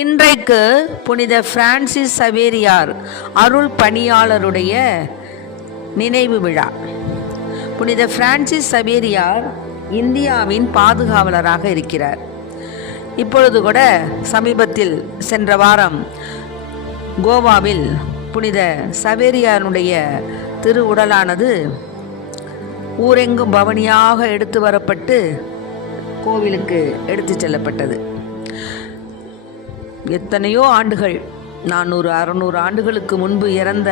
இன்றைக்கு புனித பிரான்சிஸ் சவேரியார் அருள் பணியாளருடைய நினைவு விழா. புனித பிரான்சிஸ் சவேரியார் இந்தியாவின் பாதுகாவலராக இருக்கிறார். இப்பொழுது கூட சமீபத்தில் சென்ற வாரம் கோவாவில் புனித சவேரியாருடைய திருவுடலானது ஊரெங்கும் பவனியாக எடுத்து வரப்பட்டு கோவிலுக்கு எடுத்து செல்லப்பட்டது. எத்தனையோ ஆண்டுகள், 400-600 ஆண்டுகளுக்கு முன்பு இறந்த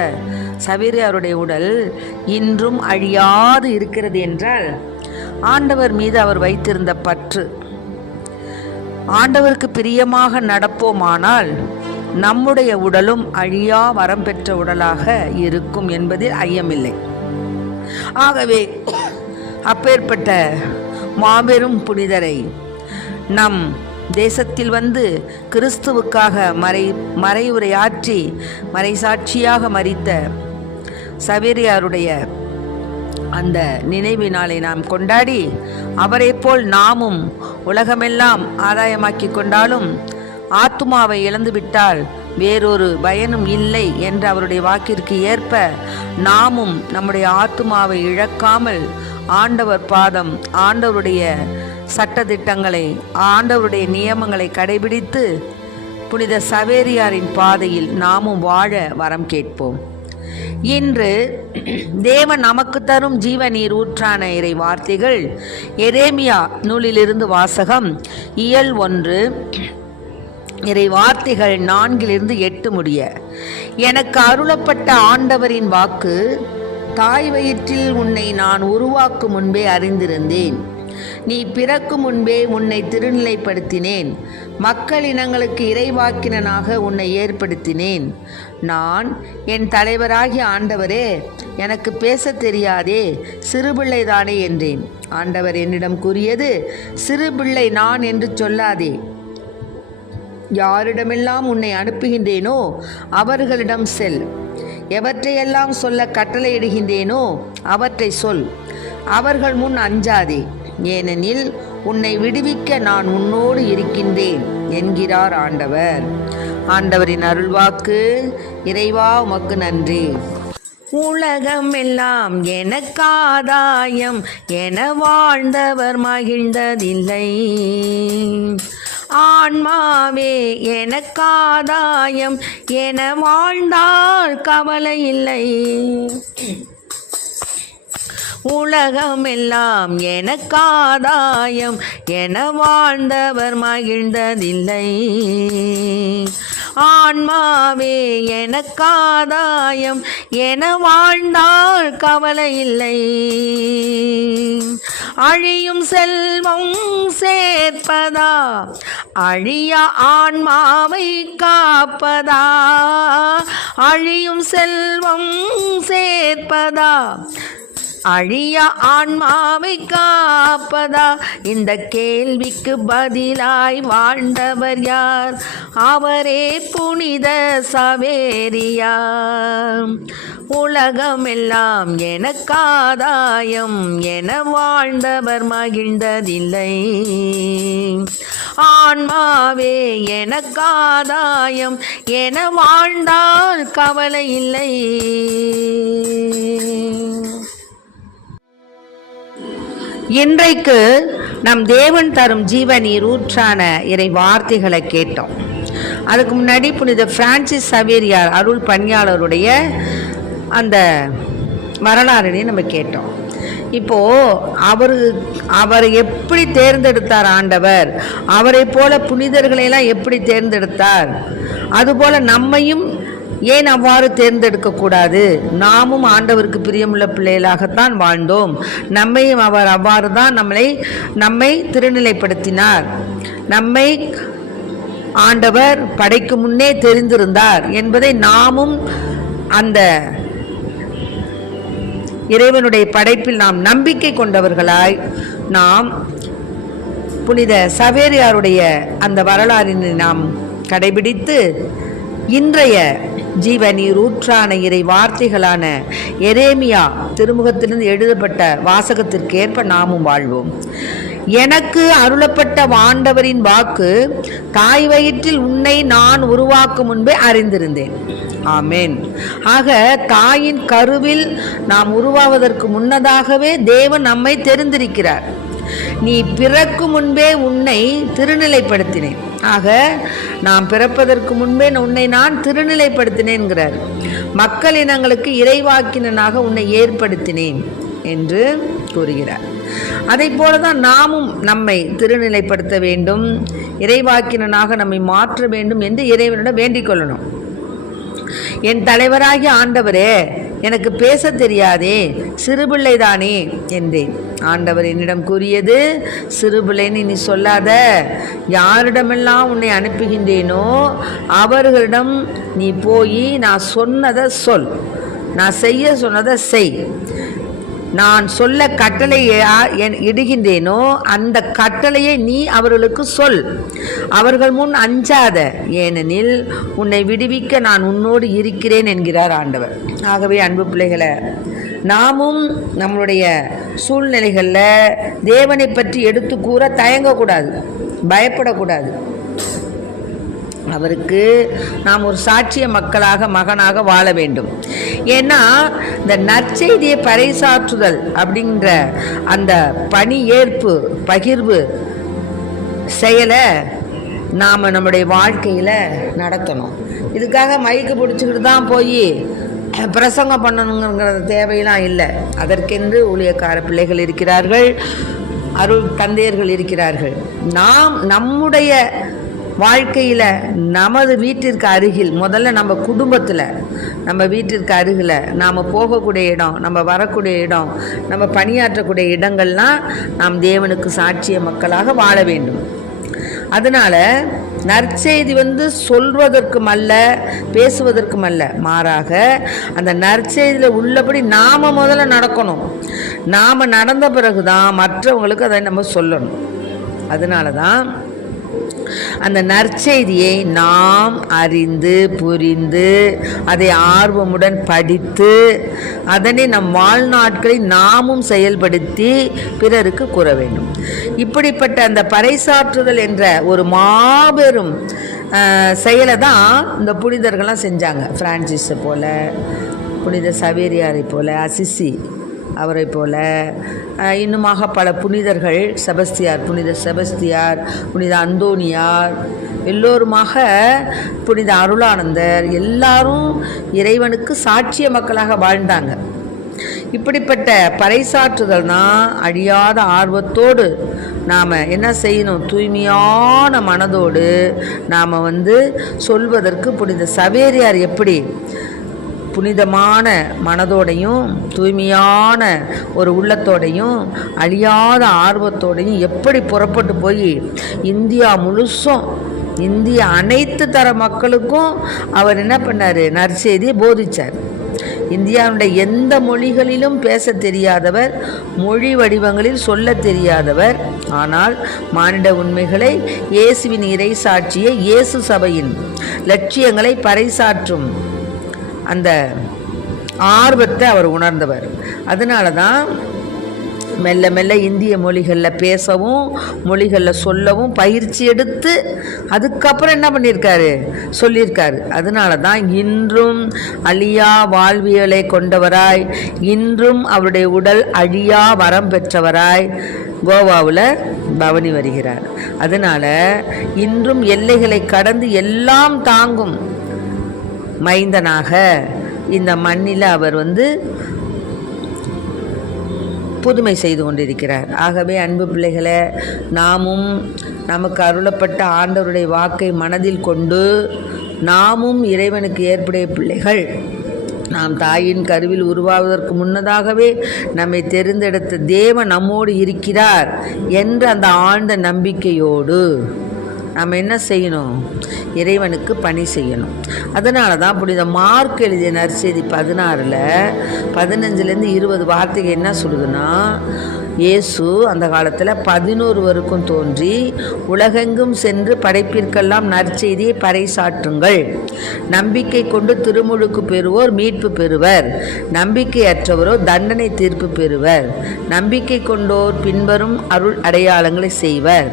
சவேரியாருடைய உடல் இன்றும் அழியாது இருக்கிறது என்றால் ஆண்டவர் மீது அவர் வைத்திருந்த பற்று. ஆண்டவருக்கு பிரியமாக நடப்போமானால் நம்முடைய உடலும் அழியா வரம் பெற்ற உடலாக இருக்கும் என்பதில் ஐயமில்லை. ஆகவே அப்பேற்பட்ட மாபெரும் புனிதரை நம் தேசத்தில் வந்து கிறிஸ்துவுக்காக மறைவுரையாற்றி மறைசாட்சியாக மரித்த சவேரியாருடைய அந்த நினைவு நாளை நாம் கொண்டாடி, அவரை போல் நாமும் உலகமெல்லாம் ஆதாயமாக்கி கொண்டாலும் ஆத்துமாவை இழந்துவிட்டால் வேறொரு பயனும் இல்லை என்ற அவருடைய வாக்கிற்கு ஏற்ப நாமும் நம்முடைய ஆத்துமாவை இழக்காமல் ஆண்டவர் பாதம், ஆண்டவருடைய சட்டதிட்டங்களை, ஆண்டவருடைய நியமங்களை கடைபிடித்து புனித சவேரியாரின் பாதையில் நாமும் வாழ வரம் கேட்போம். இன்று தேவன் நமக்கு தரும் ஜீவ நீர் ஊற்றான இறை வார்த்தைகள் எரேமியா நூலிலிருந்து வாசகம். இயல் 1, இறை வார்த்தைகள் 4-8 முடிய. எனக்கு அருளப்பட்ட ஆண்டவரின் வாக்கு: தாய் வயிற்றில் உன்னை நான் உருவாக்கும் முன்பே அறிந்திருந்தேன். நீ பிறக்கும் முன்பே உன்னை திருநிலைப்படுத்தினேன். மக்கள் இனங்களுக்கு இறைவாக்கினனாக உன்னை ஏற்படுத்தினேன். நான் என் தலைவராகிய ஆண்டவரே, எனக்கு பேச தெரியாதே, சிறுபிள்ளைதானே என்றேன். ஆண்டவர் என்னிடம் கூறியது: சிறுபிள்ளை நான் என்று சொல்லாதே. யாரிடமெல்லாம் உன்னை அனுப்புகின்றேனோ அவர்களிடம் செல். எவற்றையெல்லாம் சொல்ல கட்டளையிடுகின்றேனோ அவற்றை சொல். அவர்கள் முன் அஞ்சாதே, ஏனெனில் உன்னை விடுவிக்க நான் உன்னோடு இருக்கின்றேன் என்கிறார் ஆண்டவர். ஆண்டவரின் அருள்வாக்கு. இறைவா, உமக்கு நன்றி. உலகம் எல்லாம் எனக்காதாயம் என வாழ்ந்தவர் மகிழ்ந்ததில்லை. ஆன்மாவே எனக்காதாயம் என வாழ்ந்தால் கவலை இல்லை. உலகமெல்லாம் எனக்காதாயம் என வாழ்ந்தவர் மகிழ்ந்ததில்லை. ஆன்மாவே எனக்காதாயம் என வாழ்ந்தால் கவலை இல்லை. அழியும் செல்வம் சேர்ப்பதா, அழிய ஆன்மாவை காப்பதா? அழியும் செல்வம் சேர்ப்பதா, அழிய ஆன்மாவை காப்பதா? இந்த கேள்விக்கு பதிலாய் வாழ்ந்தவர் யார்? அவரே புனித சவேரியார். உலகமெல்லாம் எனக்காதாயம் என வாழ்ந்தவர் மகிழ்ந்ததில்லை. ஆன்மாவே எனக்காதாயம் என வாழ்ந்தால் கவலை இல்லை. இன்றைக்கு நம் தேவன் தரும் ஜீவ நீர் ஊற்றான இறை வார்த்தைகளை கேட்டோம். அதுக்கு முன்னாடி புனித பிரான்சிஸ் சவேரியார் அருள் பணியாளருடைய அந்த வரலாறுனையும் நம்ம கேட்டோம். இப்போது அவரை எப்படி தேர்ந்தெடுத்தார் ஆண்டவர், அவரை போல புனிதர்களையெல்லாம் எப்படி தேர்ந்தெடுத்தார், அதுபோல் நம்மையும் ஏன் அவ்வாறு தேர்ந்தெடுக்கக்கூடாது? நாமும் ஆண்டவருக்கு பிரியமுள்ள பிள்ளைகளாகத்தான் வாழ்ந்தோம். நம்மையும் அவர் அவ்வாறு தான் நம்மை திருநிலைப்படுத்தினார். நம்மை ஆண்டவர் படைக்கு முன்னே தெரிந்திருந்தார் என்பதை நாமும் அந்த இறைவனுடைய படைப்பில் நாம் நம்பிக்கை கொண்டவர்களாய் நாம் புனித சவேரியாருடைய அந்த வரலாறினை நாம் கடைபிடித்து இன்றைய ஜீவ நீர் ஊற்றான இறை வார்த்தைகளான எரேமியா திருமுகத்திலிருந்து எழுதப்பட்ட வாசகத்திற்கு ஏற்ப நாமும் வாழ்வோம். எனக்கு அருளப்பட்ட ஆண்டவரின் வாக்கு, தாய் வயிற்றில் உன்னை நான் உருவாக்கும் முன்பே அறிந்திருந்தேன். ஆமேன். ஆக தாயின் கருவில் நாம் உருவாவதற்கு முன்னதாகவே தேவன் நம்மை தெரிந்திருக்கிறார். நீ பிறக்கும் முன்பே உன்னை திருநிலைப்படுத்தினேன். ஆக நாம் பிறப்பதற்கு முன்பே உன்னை நான் திருநிலைப்படுத்தினேன்கிறார். மக்கள் இனங்களுக்கு இறைவாக்கினனாக உன்னை ஏற்படுத்தினேன் என்று கூறுகிறார். அதை போலதான் நாமும் நம்மை திருநிலைப்படுத்த வேண்டும், இறைவாக்கினனாக நம்மை மாற்ற வேண்டும் என்று இறைவனிடம் வேண்டிக் கொள்ளணும். என் தலைவராகிய ஆண்டவரே, எனக்கு பேச தெரியாதே, சிறுபிள்ளைதானே என்றேன். ஆண்டவர் என்னிடம் கூறியது, சிறுபிள்ளைன்னு நீ சொல்லாத, யாரிடமெல்லாம் உன்னை அனுப்புகின்றேனோ அவர்களிடம் நீ போய் நான் சொன்னதை சொல், நான் செய்ய சொன்னதை செய். நான் சொல்ல கட்டளை இடுகின்றேனோ அந்த கட்டளையை நீ அவர்களுக்கு சொல். அவர்கள் முன் அஞ்சாத, ஏனெனில் உன்னை விடுவிக்க நான் உன்னோடு இருக்கிறேன் என்கிறார் ஆண்டவர். ஆகவே அன்பு பிள்ளைகளை, நாமும் நம்மளுடைய சூழ்நிலைகளில் தேவனை பற்றி எடுத்து கூற தயங்கக்கூடாது, பயப்படக்கூடாது. அவருக்கு நாம் ஒரு சாட்சிய மக்களாக, மகனாக வாழ வேண்டும். ஏன்னா இந்த நற்செய்தியை பறைசாற்றுதல் அப்படின்ற அந்த பணி ஏற்பு பகிர்வு செயலை நாம் நம்முடைய வாழ்க்கையில் நடத்தணும். இதுக்காக மைக்கு பிடிச்சிக்கிட்டு தான் போய் பிரசங்கம் பண்ணணுங்கிற தேவையெல்லாம் இல்லை. அதற்கென்று ஊழியக்கார பிள்ளைகள் இருக்கிறார்கள், அருள் தந்தையர்கள் இருக்கிறார்கள். நாம் நம்முடைய வாழ்க்கையில் நமது வீட்டிற்கு அருகில், முதல்ல நம்ம குடும்பத்தில், நம்ம வீட்டிற்கு அருகில் நாம் போகக்கூடிய இடம், நம்ம வரக்கூடிய இடம், நம்ம பணியாற்றக்கூடிய இடங்கள்லாம் நாம் தேவனுக்கு சாட்சிய மக்களாக வாழ வேண்டும். அதனால் நற்செய்தி சொல்வதற்கும் அல்ல, பேசுவதற்கும் அல்ல, மாறாக அந்த நற்செய்தியில் உள்ளபடி நாம் முதல்ல நடக்கணும். நாம் நடந்த பிறகு தான் மற்றவங்களுக்கு அதை நம்ம சொல்லணும். அதனால தான் அந்த நற்செய்தியை நாம் அறிந்து புரிந்து அதை ஆர்வமுடன் படித்து அதனை நம் வாழ்நாட்களை நாமும் செயல்படுத்தி பிறருக்கு கூற வேண்டும். இப்படிப்பட்ட அந்த பறைசாற்றுதல் என்ற ஒரு மாபெரும் செயலை தான் இந்த புனிதர்கள்லாம் செஞ்சாங்க. பிரான்சிஸை போல, புனித சவேரியாரை போல, அசிசி அவரை போல, இன்னுமாக பல புனிதர்கள், செபஸ்தியார், புனித செபஸ்தியார், புனித அந்தோனியார், எல்லோருமாக புனித அருளானந்தர், எல்லாரும் இறைவனுக்கு சாட்சிய மக்களாக வாழ்ந்தாங்க. இப்படிப்பட்ட பறைசாற்றுதல் தான் அழியாத ஆர்வத்தோடு நாம் என்ன செய்யணும், தூய்மையான மனதோடு நாம் சொல்வதற்கு புனித சவேரியார் எப்படி புனிதமான மனதோடையும் தூய்மையான ஒரு உள்ளத்தோடையும் அழியாத ஆர்வத்தோடையும் எப்படி புறப்பட்டு போய் இந்தியா முழுசும், இந்திய அனைத்து தர மக்களுக்கும் அவர் என்ன பண்ணார், நற்செய்தியை போதித்தார். இந்தியாவுடைய எந்த மொழிகளிலும் பேச தெரியாதவர், மொழி வடிவங்களில் சொல்ல தெரியாதவர், ஆனால் மானிட உண்மைகளை, இயேசுவின் இறை சாட்சியை, இயேசு சபையின் லட்சியங்களை பறைசாற்றும் அந்த ஆர்வத்தை அவர் உணர்ந்தவர். அதனால தான் மெல்ல மெல்ல இந்திய மொழிகளில் பேசவும், மொழிகளில் சொல்லவும் பயிற்சி எடுத்து அதுக்கப்புறம் என்ன பண்ணியிருக்காரு, சொல்லியிருக்காரு. அதனால தான் இன்றும் அழியா வாழ்வியலை கொண்டவராய், இன்றும் அவருடைய உடல் அழியா வரம் பெற்றவராய் கோவாவில் பவனி வருகிறார். அதனால் இன்றும் எல்லைகளை கடந்து எல்லாம் தாங்கும் மைந்தனாக இந்த மண்ணில் அவர் புதுமை செய்து கொண்டிருக்கிறார். ஆகவே அன்பு பிள்ளைகளை, நாமும் நமக்கு அருளப்பட்ட ஆண்டவருடைய வாக்கை மனதில் கொண்டு நாமும் இறைவனுக்கு ஏற்புடைய பிள்ளைகள், நாம் தாயின் கருவில் உருவாவதற்கு முன்னதாகவே நம்மை தெரிந்தெடுத்த தேவன் நம்மோடு இருக்கிறார் என்ற அந்த ஆழ்ந்த நம்பிக்கையோடு நாம் என்ன செய்யணும், இறைவனுக்கு பணி செய்யணும். அதனால தான் புனித மார்க் எழுதிய நற்செய்தி 16 15-20 வார்த்தைகள் என்ன சொல்லுதுன்னா, இயேசு அந்த காலத்தில் 11 தோன்றி உலகெங்கும் சென்று படைப்பிற்கெல்லாம் நற்செய்தியை பறைசாற்றுங்கள், நம்பிக்கை கொண்டு திருமுழுக்கு பெறுவோர் மீட்பு பெறுவர், நம்பிக்கையற்றவரோ தண்டனை தீர்ப்பு பெறுவர், நம்பிக்கை கொண்டோர் பின்வரும் அருள் அடையாளங்களை செய்வர்,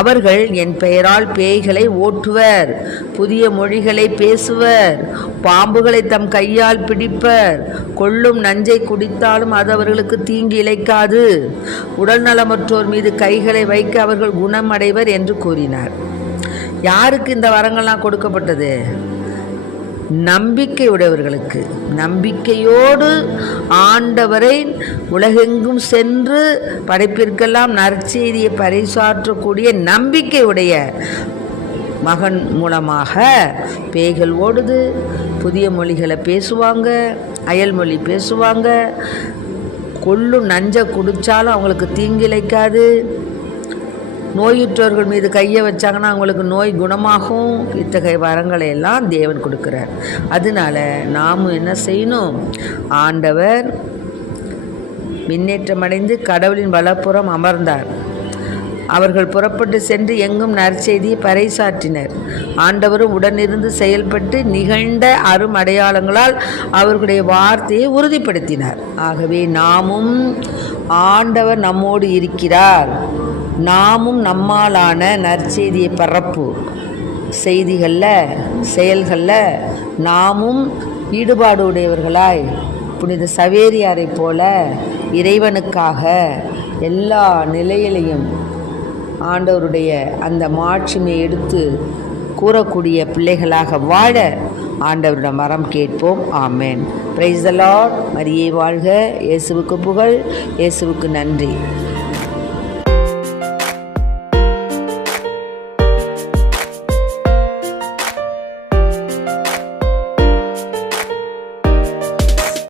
அவர்கள் என் பெயரால் பேய்களை ஓட்டுவர், புதிய மொழிகளை பேசுவர், பாம்புகளை தம் கையால் பிடிப்பர், கொள்ளும் நஞ்சை குடித்தாலும் அது அவர்களுக்கு தீங்கு இழைக்காது, உடல் நலமற்றோர் மீது கைகளை வைக்க அவர்கள் குணமடைவர் என்று கூறினார். யாருக்கு இந்த வரங்கள்லாம் கொடுக்கப்பட்டது? நம்பிக்கை உடையவர்களுக்கு. நம்பிக்கையோடு ஆண்டவரை உலகெங்கும் சென்று படைப்பிற்கெல்லாம் நற்செய்தியை பறைசாற்றக்கூடிய நம்பிக்கை உடைய மகன் மூலமாக பேய்கள் ஓடுது, புதிய மொழிகளை பேசுவாங்க, அயல்மொழி பேசுவாங்க, கொள்ளும் நஞ்சை குடித்தாலும் அவங்களுக்கு தீங்கிழைக்காது, நோயுற்றவர்கள் மீது கையை வச்சாங்கன்னா அவங்களுக்கு நோய் குணமாகும். இத்தகைய வரங்களை எல்லாம் தேவன் கொடுக்குறார். அதனால நாம் என்ன செய்யணும்? ஆண்டவர் முன்னேற்றமடைந்து கடவுளின் வலப்புறம் அமர்ந்தார். அவர்கள் புறப்பட்டு சென்று எங்கும் நற்செய்தியை பறைசாற்றினர். ஆண்டவரும் உடனிருந்து செயல்பட்டு நிகழ்ந்த அரும் அடையாளங்களால் அவர்களுடைய வார்த்தையை உறுதிப்படுத்தினார். ஆகவே நாமும் ஆண்டவர் நம்மோடு இருக்கிறார், நாமும் நம்மாலான நற்செய்தியை பரப்பு செய்திகளில் செயல்களில் நாமும் ஈடுபாடு உடையவர்களாய் புனித சவேரியாரை போல இறைவனுக்காக எல்லா நிலையிலையும் ஆண்டவருடைய அந்த மாட்சிமையை எடுத்து கூறக்கூடிய பிள்ளைகளாக வாழ ஆண்டவரிடம் வரம் கேட்போம். ஆமென். Praise the Lord. மரியே வாழ்க. இயேசுவுக்கு புகழ். இயேசுவுக்கு நன்றி.